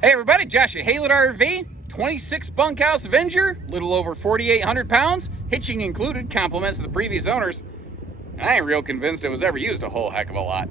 Hey everybody, Josh at Haylett RV, 26 Bunkhouse Avenger, little over 4,800 pounds, hitching included, compliments of the previous owners. And I ain't real convinced it was ever used a whole heck of a lot.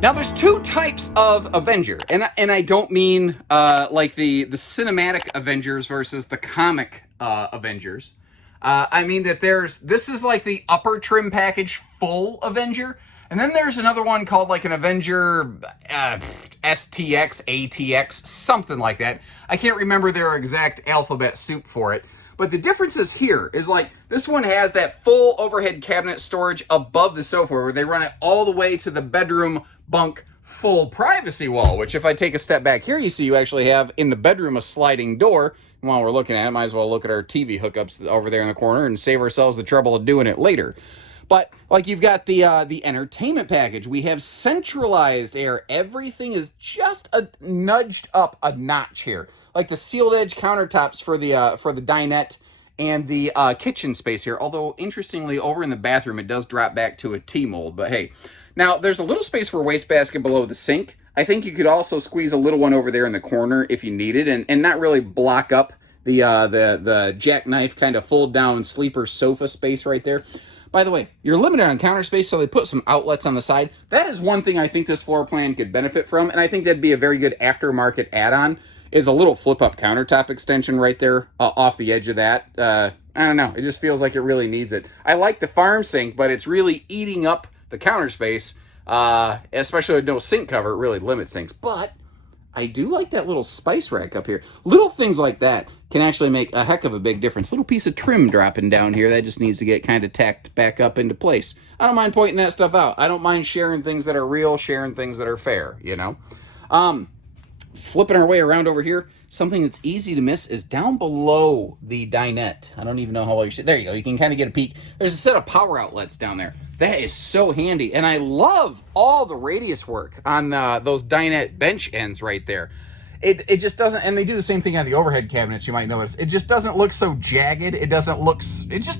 Now there's two types of Avenger, and I don't mean like the cinematic Avengers versus the comic Avengers. I mean that this is like the upper trim package full Avenger, and then there's another one called like an Avenger STX, ATX, something like that. I can't remember their exact alphabet soup for it. But the differences here is like this one has that full overhead cabinet storage above the sofa where they run it all the way to the bedroom bunk full privacy wall, which if I take a step back here, you see you actually have in the bedroom a sliding door. And while we're looking at it, might as well look at our TV hookups over there in the corner and save ourselves the trouble of doing it later. But like you've got the entertainment package, we have centralized air. Everything is just nudged up a notch here. Like the sealed edge countertops for the dinette and the kitchen space here. Although interestingly, over in the bathroom, it does drop back to a T-mold. But hey, now there's a little space for a wastebasket below the sink. I think you could also squeeze a little one over there in the corner if you needed, and not really block up the jackknife kind of fold down sleeper sofa space right there. By the way, you're limited on counter space, so they put some outlets on the side. That is one thing I think this floor plan could benefit from, and I think that'd be a very good aftermarket add-on, is a little flip-up countertop extension right there off the edge of that. I don't know. It just feels like it really needs it. I like the farm sink, but it's really eating up the counter space, especially with no sink cover. It really limits things. But I do like that little spice rack up here. Little things like that can actually make a heck of a big difference. Little piece of trim dropping down here that just needs to get kind of tacked back up into place. I don't mind pointing that stuff out. I don't mind sharing things that are real, sharing things that are fair, you know. Flipping our way around over here, something that's easy to miss is down below the dinette. I don't even know how well you see. There you go. You can kind of get a peek. There's a set of power outlets down there. That is so handy. And I love all the radius work on those dinette bench ends right there. It just doesn't, and they do the same thing on the overhead cabinets, you might notice. It just doesn't look so jagged. It just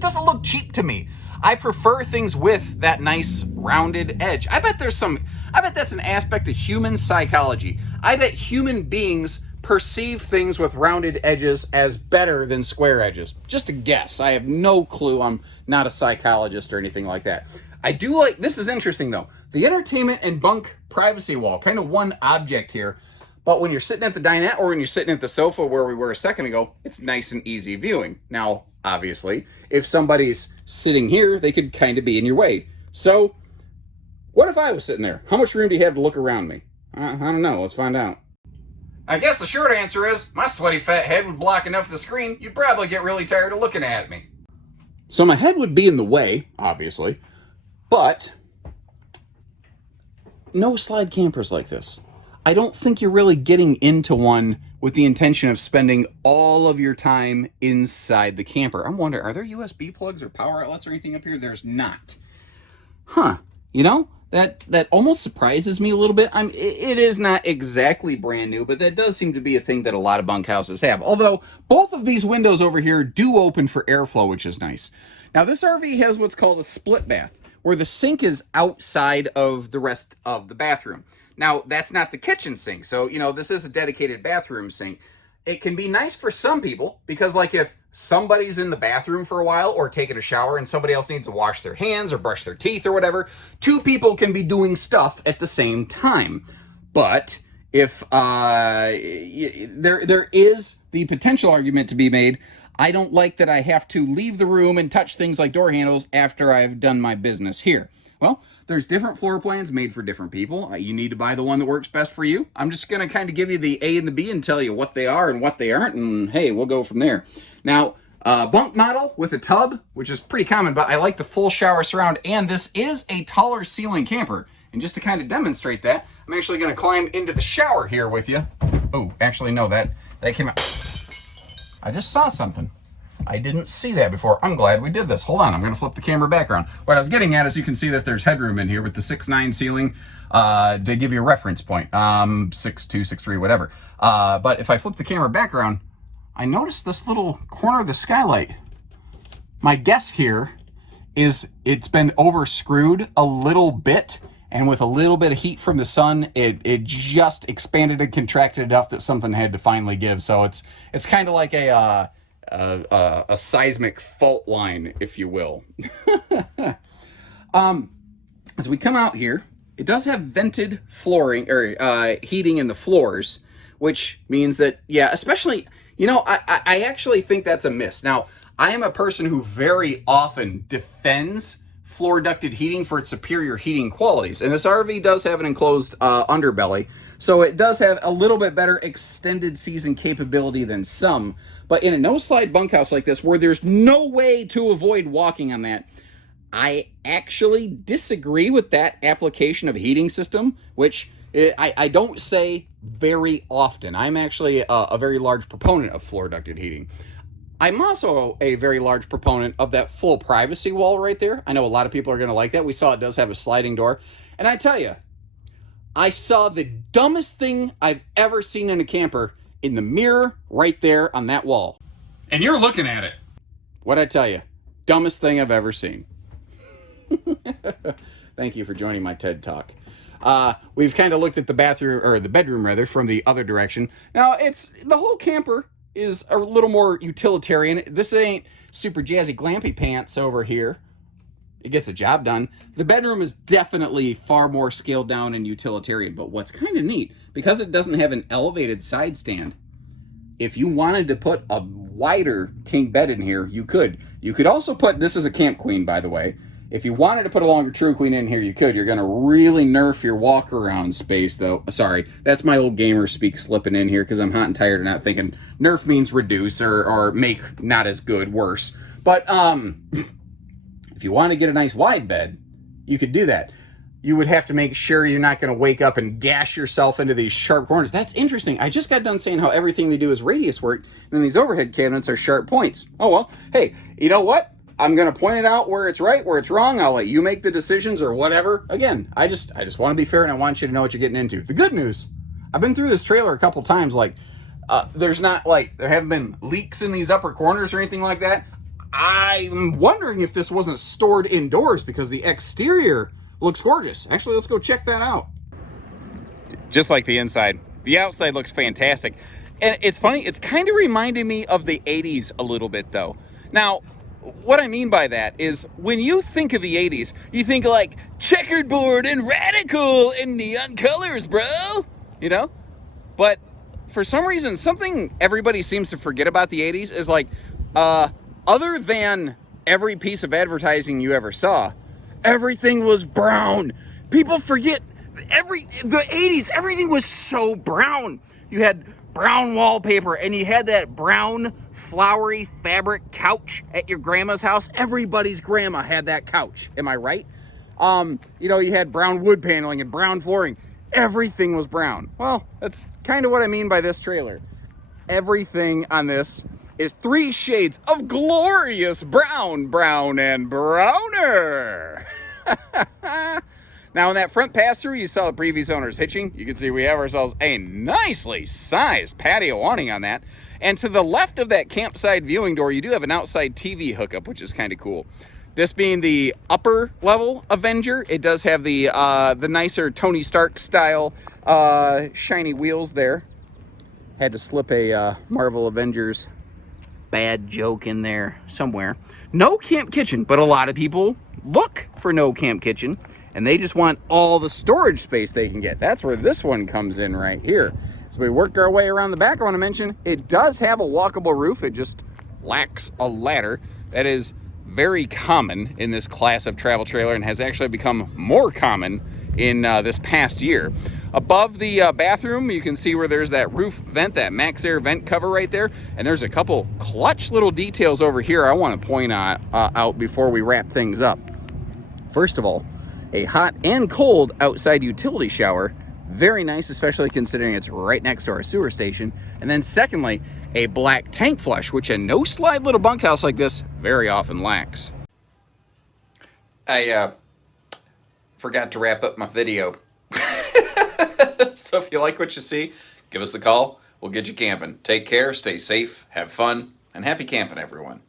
doesn't look cheap to me. I prefer things with that nice rounded edge. I bet that's an aspect of human psychology. I bet human beings perceive things with rounded edges as better than square edges. Just a guess. I have no clue. I'm not a psychologist or anything like that. I do like, this is interesting though, the entertainment and bunk privacy wall, kind of one object here. But when you're sitting at the dinette or when you're sitting at the sofa where we were a second ago, it's nice and easy viewing. Now, obviously, if somebody's sitting here, they could kind of be in your way. So, what if I was sitting there? How much room do you have to look around me? I don't know. Let's find out. I guess the short answer is, my sweaty fat head would block enough of the screen, you'd probably get really tired of looking at me. So my head would be in the way, obviously, but no slide campers like this. I don't think you're really getting into one with the intention of spending all of your time inside the camper. I'm wondering, are there USB plugs or power outlets or anything up here? There's not. Huh. You know, that almost surprises me a little bit. It is not exactly brand new, but that does seem to be a thing that a lot of bunkhouses have. Although, both of these windows over here do open for airflow, which is nice. Now, this RV has what's called a split bath, where the sink is outside of the rest of the bathroom. Now, that's not the kitchen sink, so, you know, this is a dedicated bathroom sink. It can be nice for some people, because, like, if somebody's in the bathroom for a while or taking a shower and somebody else needs to wash their hands or brush their teeth or whatever, two people can be doing stuff at the same time. But if there is the potential argument to be made, I don't like that I have to leave the room and touch things like door handles after I've done my business here. Well, there's different floor plans made for different people. You need to buy the one that works best for you. I'm just going to kind of give you the A and the B and tell you what they are and what they aren't, and hey, we'll go from there. Now, bunk model with a tub, which is pretty common, but I like the full shower surround, and this is a taller ceiling camper. And just to kind of demonstrate that, I'm actually going to climb into the shower here with you. Oh, actually, no, that came out. I just saw something. I didn't see that before. I'm glad we did this. Hold on, I'm going to flip the camera background. What I was getting at is you can see that there's headroom in here with the 6'9" ceiling to give you a reference point. 6'2", 6'3", whatever. But if I flip the camera background, I noticed this little corner of the skylight. My guess here is it's been over screwed a little bit, and with a little bit of heat from the sun, it just expanded and contracted enough that something had to finally give. So it's kind of like a seismic fault line, if you will. As we come out here, it does have vented flooring or heating in the floors, which means that, yeah, especially, you know, I actually think that's a miss. Now, I am a person who very often defends floor ducted heating for its superior heating qualities. And this RV does have an enclosed underbelly, so it does have a little bit better extended season capability than some. But in a no-slide bunkhouse like this, where there's no way to avoid walking on that, I actually disagree with that application of heating system, which I don't say very often. I'm actually a very large proponent of floor ducted heating. I'm also a very large proponent of that full privacy wall right there. I know a lot of people are going to like that. We saw it does have a sliding door. And I tell you, I saw the dumbest thing I've ever seen in a camper in the mirror right there on that wall. And you're looking at it. What'd I tell you? Dumbest thing I've ever seen. Thank you for joining my TED Talk. We've kind of looked at the bathroom, or the bedroom rather, from the other direction. Now, it's the whole camper is a little more utilitarian. This ain't super jazzy glampy pants over here. It gets the job done. The bedroom is definitely far more scaled down and utilitarian, but what's kind of neat, because it doesn't have an elevated side stand, if you wanted to put a wider king bed in here, you could. You could also put, this is a camp queen, by the way. If you wanted to put a longer true queen in here, you could. You're going to really nerf your walk around space, though. Sorry, that's my old gamer speak slipping in here because I'm hot and tired and not thinking nerf means reduce or make not as good, worse. But if you want to get a nice wide bed, you could do that. You would have to make sure you're not going to wake up and gash yourself into these sharp corners. That's interesting. I just got done saying how everything they do is radius work, and then these overhead cabinets are sharp points. Oh, well, hey, you know what? I'm going to point it out where it's right, where it's wrong. I'll let you make the decisions or whatever. Again, I just want to be fair, and I want you to know what you're getting into. The good news, I've been through this trailer a couple times. Like, there haven't been leaks in these upper corners or anything like that. I'm wondering if this wasn't stored indoors because the exterior looks gorgeous. Actually, let's go check that out. Just like the inside, the outside looks fantastic. And it's funny, it's kind of reminding me of the 80s a little bit, though. Now, what I mean by that is when you think of the 80s, you think like checkerboard and radical and neon colors, bro. You know? But for some reason, something everybody seems to forget about the 80s is like, other than every piece of advertising you ever saw, everything was brown. People forget the 80s, everything was so brown. You had brown wallpaper and you had that brown flowery fabric couch at your grandma's house. Everybody's grandma had that couch. Am I right? You know, you had brown wood paneling and brown flooring. Everything was brown. Well, that's kind of what I mean by this trailer. Everything on this is 3 shades of glorious brown, brown, and browner. Now, in that front pass-through, you saw the previous owner's hitching. You can see we have ourselves a nicely sized patio awning on that. And to the left of that campsite viewing door, you do have an outside TV hookup, which is kind of cool. This being the upper level Avenger, it does have the nicer Tony Stark style shiny wheels there. Had to slip a Marvel Avengers bad joke in there somewhere. No camp kitchen, but a lot of people look for no camp kitchen, and they just want all the storage space they can get. That's where this one comes in right here. So we worked our way around the back. I want to mention it does have a walkable roof. It just lacks a ladder. That is very common in this class of travel trailer and has actually become more common in this past year. Above the bathroom, you can see where there's that roof vent, that max air vent cover right there. And there's a couple clutch little details over here I want to point out before we wrap things up. First of all, a hot and cold outside utility shower. Very nice, especially considering it's right next to our sewer station. And then secondly, a black tank flush, which a no-slide little bunkhouse like this very often lacks. I forgot to wrap up my video. So if you like what you see, give us a call. We'll get you camping. Take care, stay safe, have fun, and happy camping, everyone.